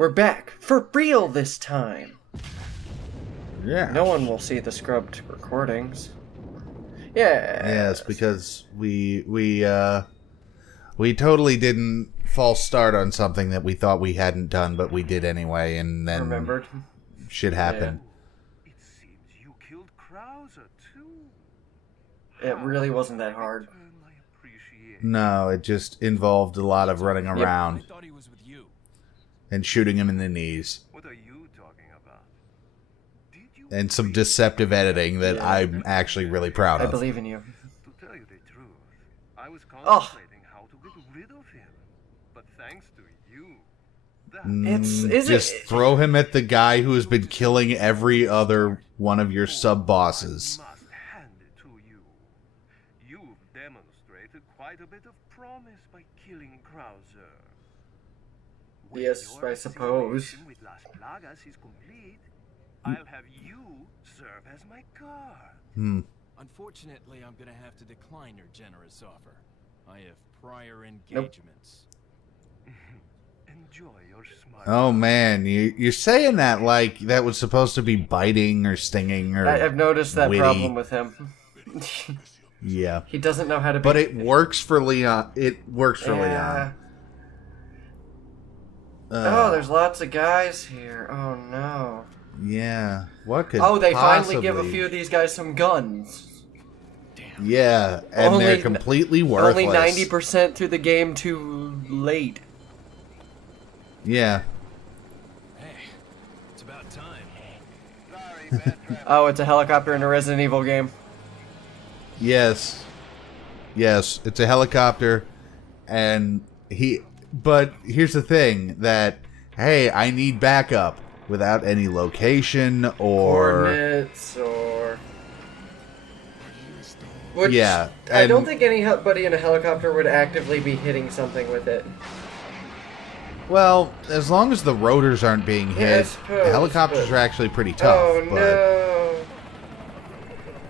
We're back for real this time. Yeah. No one will see the scrubbed recordings. Yeah. Yes, because we totally didn't false start on something that we thought we hadn't done, but we did anyway, and then Remembered. shit happened. It seems you killed Krauser too. It really wasn't that hard. I appreciate No, it just involved a lot of running around I thought he was with you. and shooting him in the knees. What are you talking about? Did you And some deceptive editing that Yeah. I'm actually really proud I of. believe in you. To tell you the truth, I was Oh. contemplating how to get rid of him. But thanks to you, that Just throw him at the guy who has been killing every other one of your sub-bosses. I must hand it to you. You've demonstrated quite a bit of promise by killing Krauser. When Yes, your I suppose. association with Las Plagas is complete, I'll have you serve as my guard. Unfortunately, I'm gonna have to decline your generous offer. I have prior Nope. engagements. Enjoy your smile. Oh man, you're saying that like that was supposed to be biting or stinging or I've noticed that witty. problem with him. Yeah. He doesn't know how to be... But it works for Leon. It works for Leon. Oh, there's lots of guys here. Oh, no. Yeah. What could Oh, they possibly... finally give a few of these guys some guns. Yeah, and Only- they're completely worthless. Only 90% through the game too late. Yeah. Hey, it's about time. Oh, it's a helicopter in a Resident Evil game. Yes. Yes, it's a helicopter, and But here's the thing, that, hey, I need backup without any location or... Coordinates or... Which, Yeah, I don't and- think anybody in a helicopter would actively be hitting something with it. Well, as long as the rotors aren't being Yeah, I hit, suppose, the helicopters but- are actually pretty tough. Oh, but, no.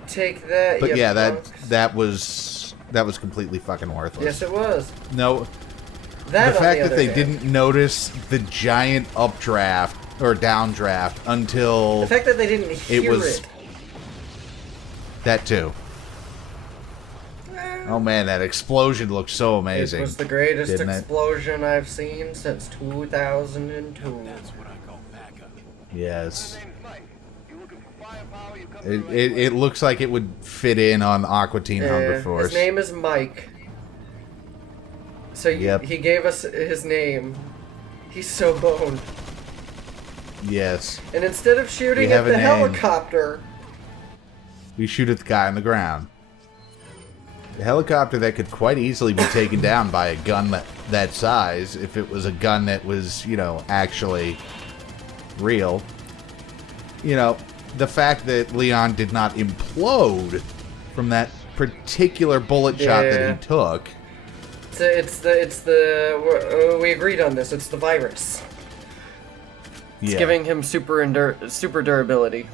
Take that, But you yeah, punks. that was completely fucking worthless. Yes, it was. No, That the on fact the that other they hand. didn't notice the giant updraft or downdraft until The fact that they didn't hear was- that too. Oh man, that explosion looked so amazing. It was the greatest didn't it? explosion I've seen since 2002. That's what I call backup. Yes. It looks like it would fit in on Aqua Teen Hunger Force. His name is Mike. So Yep. he gave us his name. He's so boned. Yes. And instead of shooting We at have a the name. helicopter, We shoot at the guy on the ground. The helicopter that could quite easily be taken down by a gun that size if it was a gun that was, actually real. The fact that Leon did not implode from that particular bullet shot that Yeah. he took. we agreed on this. It's the virus. It's Yeah. giving him super durability.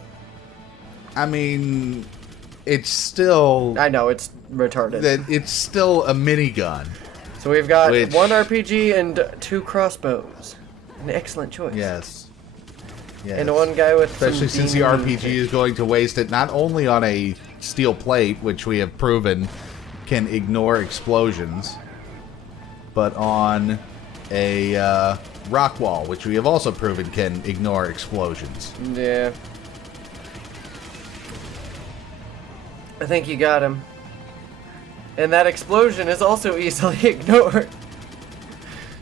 I mean, it's still I know it's retarded. it's still a minigun. So we've got Which- one RPG and 2 crossbows. An excellent choice. Yes. Yes. And one guy with some Especially since the demon RPG is going to waste it not only on a steel plate, which we have proven can ignore explosions, but on a rock wall, which we have also proven can ignore explosions. Yeah. I think you got him. And that explosion is also easily ignored.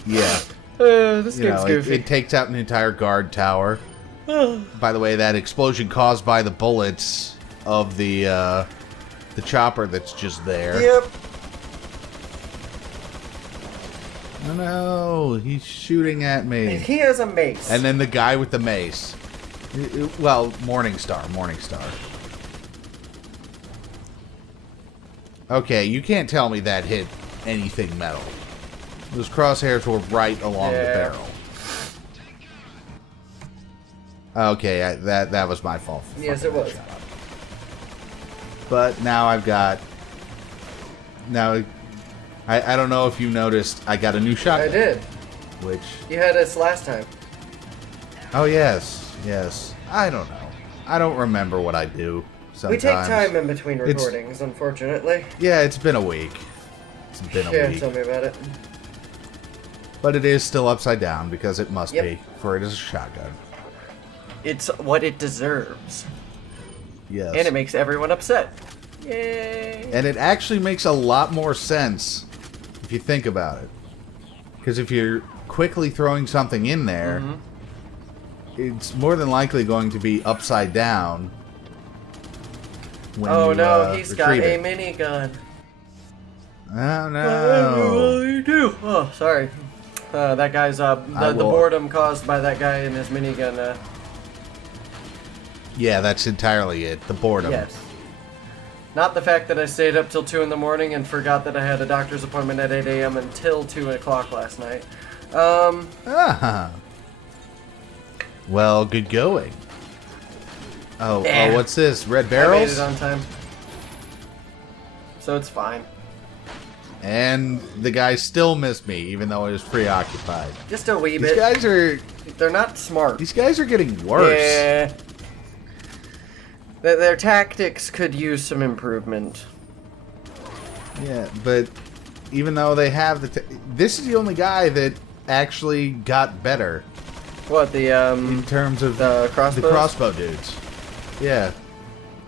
Yeah. This You game's know, goofy. it takes out an entire guard tower. By the way, that explosion caused by the bullets of the chopper that's just there. Yep. Oh no, he's shooting at me. And he has a mace. And then the guy with the mace. Well, Morningstar. Okay, you can't tell me that hit anything metal. Those crosshairs were right along the Yeah. barrel. Okay, that was my fault. for Yes, fucking it was. that shot up. But now I've got... Now, I don't know if you noticed, I got a new shotgun. I did. Which, You had us last time. Oh, yes. Yes. I don't know. I don't remember what I do sometimes. We take time in between recordings, unfortunately. Yeah, it's been a week. It's been a Yeah, week. tell me about it. But it is still upside down because it must Yep. be, for it is a shotgun. It's what it deserves. Yes. And it makes everyone upset. Yay! And it actually makes a lot more sense if you think about it. Because if you're quickly throwing something in there, it's more than likely going to be upside down. When Oh you, no, he's got retrieve a it. minigun. Oh What no. do you do? Oh, sorry. That guy's the boredom caused by that guy and his minigun. Yeah, that's entirely it. The boredom. Yes. Not the fact that I stayed up till 2 in the morning and forgot that I had a doctor's appointment at 8 a.m. until 2 o'clock last night. Ah. Well, good going. Oh, Eh. oh, what's this? Red I made barrels? it on time. So it's fine. And the guy still missed me, even though I was preoccupied. Just a wee These bit. guys are They're not smart. getting worse. Yeah. Their tactics could use some improvement. Yeah, but even though they have this is the only guy that actually got better What, the in terms of the crossbows? the crossbow dudes. Yeah,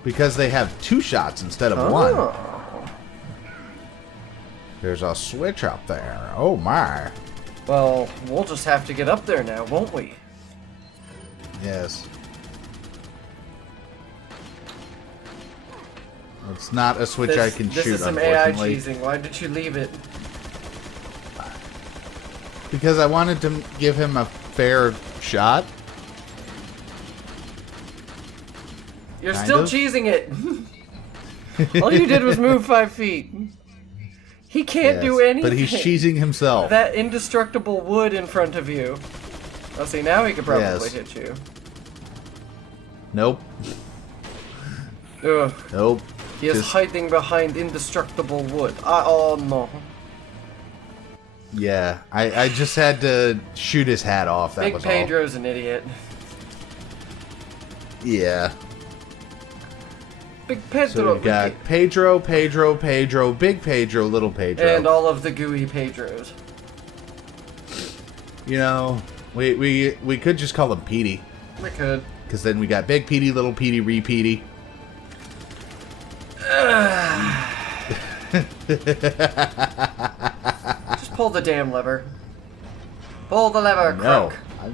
because they have 2 shots instead of 1. Oh. There's a switch up there. Oh my. Well, we'll just have to get up there now, won't we? Yes. It's not a switch I can this shoot, is some AI unfortunately. cheesing. Why did you leave it? Because I wanted to give him a fair shot. You're Kind still of. cheesing it. All you did was move 5 feet. He can't do Yes, anything. but he's cheesing himself. That indestructible wood in front of you. Oh, see, now he could probably Yes. hit you. Nope. Ugh. Nope. He is Just- hiding behind indestructible wood. Oh, no. Yeah, I just had to shoot his hat off. That Big was Pedro's an idiot. all. Yeah. Big Pedro. So we've got Pedro, Big Pedro, Little Pedro. And all of the gooey Pedros. You know, we could just call him Petey, We could. because then we got Big Petey, Little Petey, Petey. Just pull the damn lever. Pull the lever, No. crook.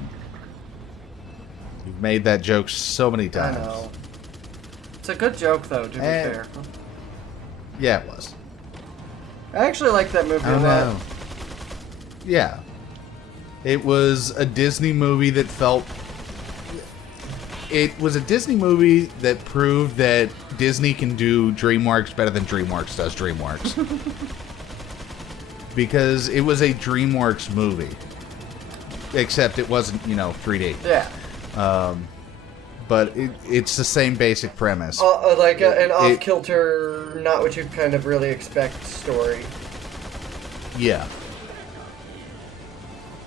You've made that joke so many I times. know. It's a good joke, though, to be fair. Yeah, it was. I actually like that movie I a don't lot. know. Yeah. It was a Disney movie that felt... It was a Disney movie that proved that Disney can do DreamWorks better than DreamWorks does DreamWorks. Because it was a DreamWorks movie. Except it wasn't, 3D. Yeah. But it's the same basic premise. Like an off-kilter, not what you kind of really expect story. Yeah.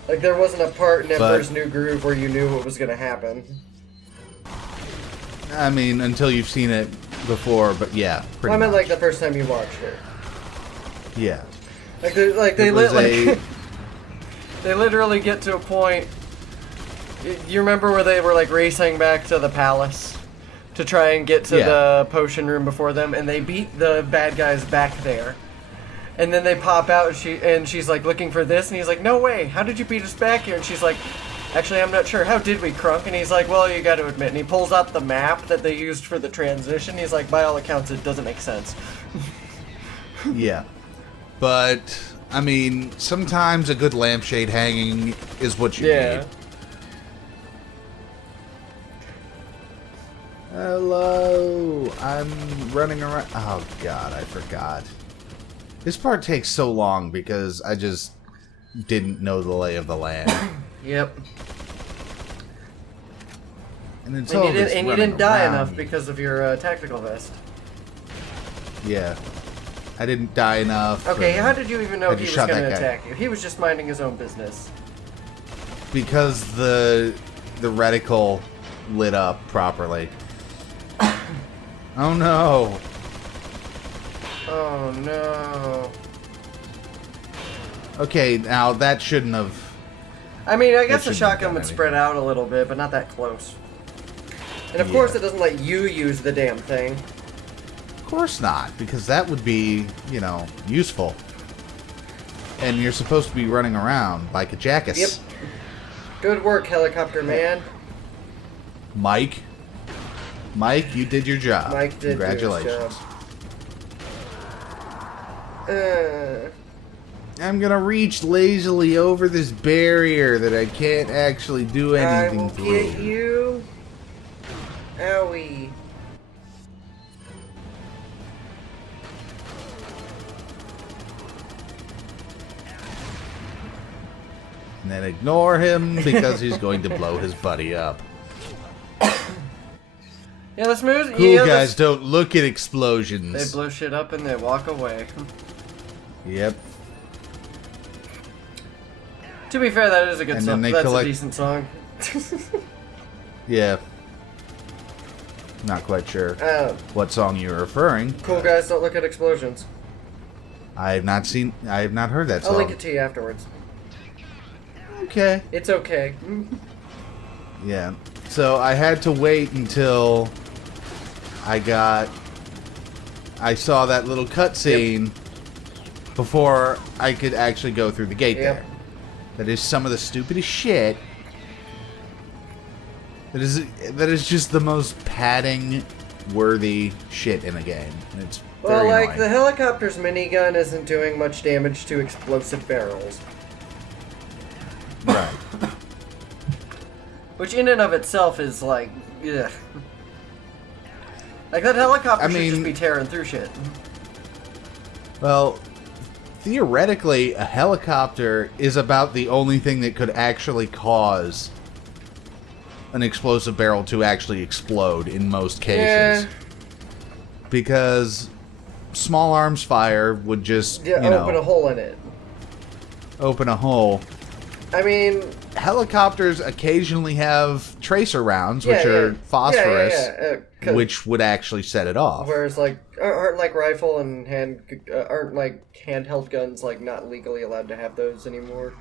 Like, there wasn't a part in But- Emperor's New Groove where you knew what was going to happen. I mean, until you've seen it before, but yeah, pretty I meant, much. like, the first time you watched it. Yeah. They It was a- they literally get to a point. You remember where they were like racing back to the palace to try and get to Yeah. the potion room before them, and they beat the bad guys back there. And then they pop out, and she's like looking for this, and he's like, "No way! How did you beat us back here?" And she's like, "Actually, I'm not sure. How did we, Crunk?" And he's like, "Well, you got to admit." And he pulls out the map that they used for the transition. He's like, "By all accounts, it doesn't make sense." Yeah. But, I mean, sometimes a good lampshade hanging is what you Yeah. need. Hello. I'm running around. Oh, God, I forgot. This part takes so long because I just didn't know the lay of the land. Yep. And until And this you running didn't die around- enough because of your tactical vest. Yeah. I didn't die enough. Okay, and- how did you even know I he just was shot going to that guy. attack you? He was just minding his own business. Because the the reticle lit up properly. Oh no! Oh no. Okay, now that shouldn't have... I mean, I guess That the shouldn't have shotgun done would spread anything. out a little bit, but not that close. And of Yeah. course, it doesn't let you use the damn thing. Of course not, because that would be, you know, useful. And you're supposed to be running around like a jackass. Yep. Good work, helicopter man. Mike, you did your job. Mike did do his Congratulations. job. I'm gonna reach lazily over this barrier that I can't actually do I anything will through. get you. Owie. And then ignore him because he's going to blow his buddy up. Yeah, let's move. Cool yeah, guys let's- don't look at They explosions. blow shit up and they walk away. Yep. To be fair, that is a good And song. then they That's collect- a decent song. Yeah. Not quite sure what song you're referring. Cool guys don't look at explosions. I have not heard that I'll song. link it to you afterwards. Okay. It's okay. Yeah. So I had to wait until I saw that little cutscene before I could actually go through the gate Yep. there. That is some of the stupidest shit. That is just the most padding worthy shit in a game. And it's Well, very like, annoying. the helicopter's minigun isn't doing much damage to explosive barrels. Right. Which in and of itself is like, ugh. Like, that helicopter I should just mean- be tearing through shit. Well, theoretically, a helicopter is about the only thing that could actually cause an explosive barrel to actually explode in most cases. Yeah. Because small arms fire would just, Yeah, you open a know, hole in it. open a hole. I mean, Helicopters occasionally have tracer rounds, yeah, which yeah. are phosphorus, Yeah, 'cause- which would actually set it off. Whereas, like, aren't like rifle and aren't like handheld guns like not legally allowed to have those anymore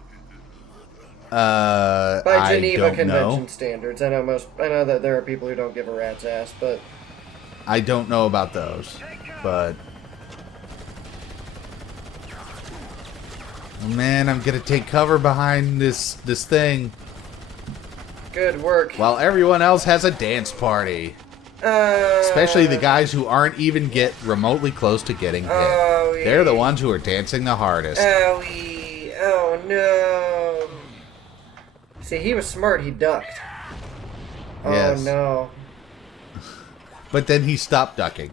by I Geneva don't Convention know. standards. I know that there are people who don't give a rat's ass, but I don't know about those, but... Oh, man, I'm gonna take cover behind this thing good work. while everyone else has a dance party. Especially the guys who aren't even get remotely close to getting hit. Oh, yeah. They're the ones who are dancing the hardest. Owie. Oh no. See, he was smart. He ducked. Oh Yes. no. But then he stopped ducking.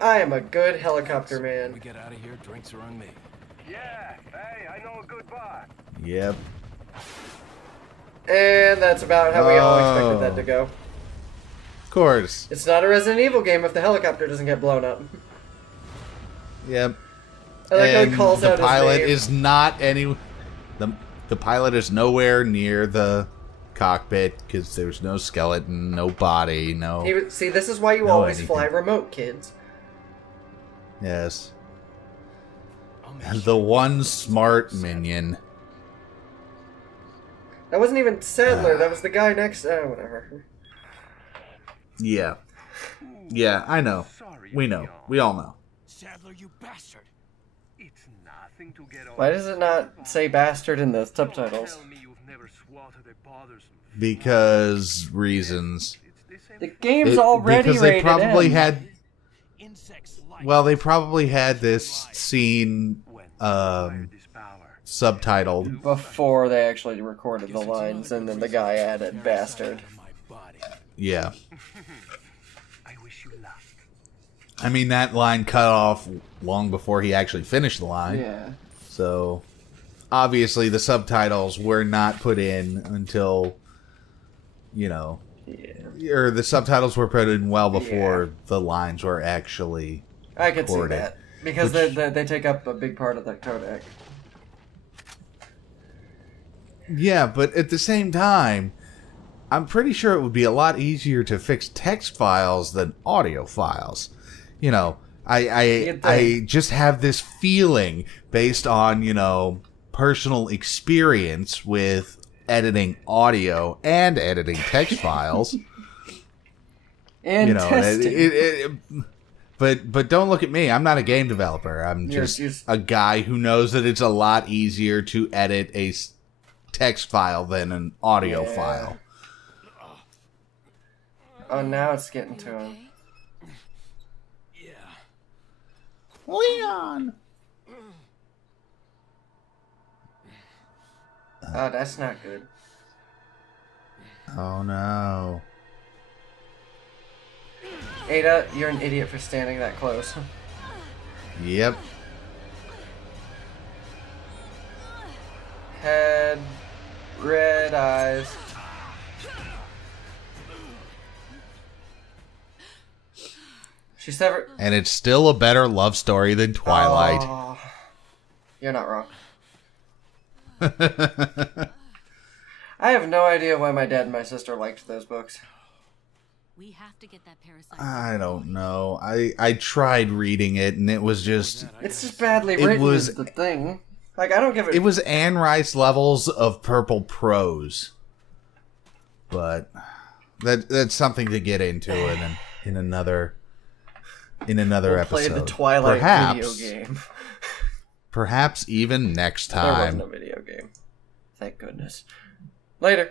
I am a good helicopter We man. get out of here, drinks are on me. Yeah, hey, I know a good bar. Yep. And that's about how we all expected Oh. that to go. Of course. It's not a Resident Evil game if the helicopter doesn't get blown up. Yep. I like how he And calls the out his pilot name. is not any... The pilot is nowhere near the cockpit because there's no skeleton, no body, no... See, this is why you No always anything. fly remote, kids. Yes. I'll make The one smart minion. That wasn't even Sadler. That was the guy next. Whatever. Yeah. Yeah, I know. Sorry, We know. Leon. We all know. Sadler, you bastard! It's nothing to get on. Why does it not say bastard in the subtitles? Tell me you've never swatted a bothersome. Because reasons. It's the same The game's It- already because they rated probably M. had... Insects like Well, they probably had this scene when you acquire this power. subtitled. Before they actually recorded the lines, and then the guy added bastard. my body. Yeah. I wish you luck. I mean, that line cut off long before he actually finished the line. Yeah. So, obviously, the subtitles were not put in until, you know, Yeah. or the subtitles were put in well before the lines were actually I could see recorded. that. Because Which- they take up a big part of the codec. Yeah, but at the same time, I'm pretty sure it would be a lot easier to fix text files than audio files. You know, I just have this feeling based on, you know, personal experience with editing audio and editing text files. And You know, testing. but don't look at me. I'm not a game developer. I'm just a guy who knows that it's a lot easier to edit a text file than an audio file. Oh, now it's getting to him. Yeah. Leon! Oh, that's not good. Oh no. Ada, you're an idiot for standing that close. Yep. Head, red eyes. She severed. And it's still a better love story than Twilight. Oh, you're not wrong. I have no idea why my dad and my sister liked those books. We have to get that parasite. I don't know. I tried reading it and it was just... It's just badly written is the thing. Like, I don't give it... It was Anne Rice levels of purple prose. But that's something to get into in another episode. Play the Twilight video game. Perhaps even next There time. wasn't a video game. Thank goodness. Later.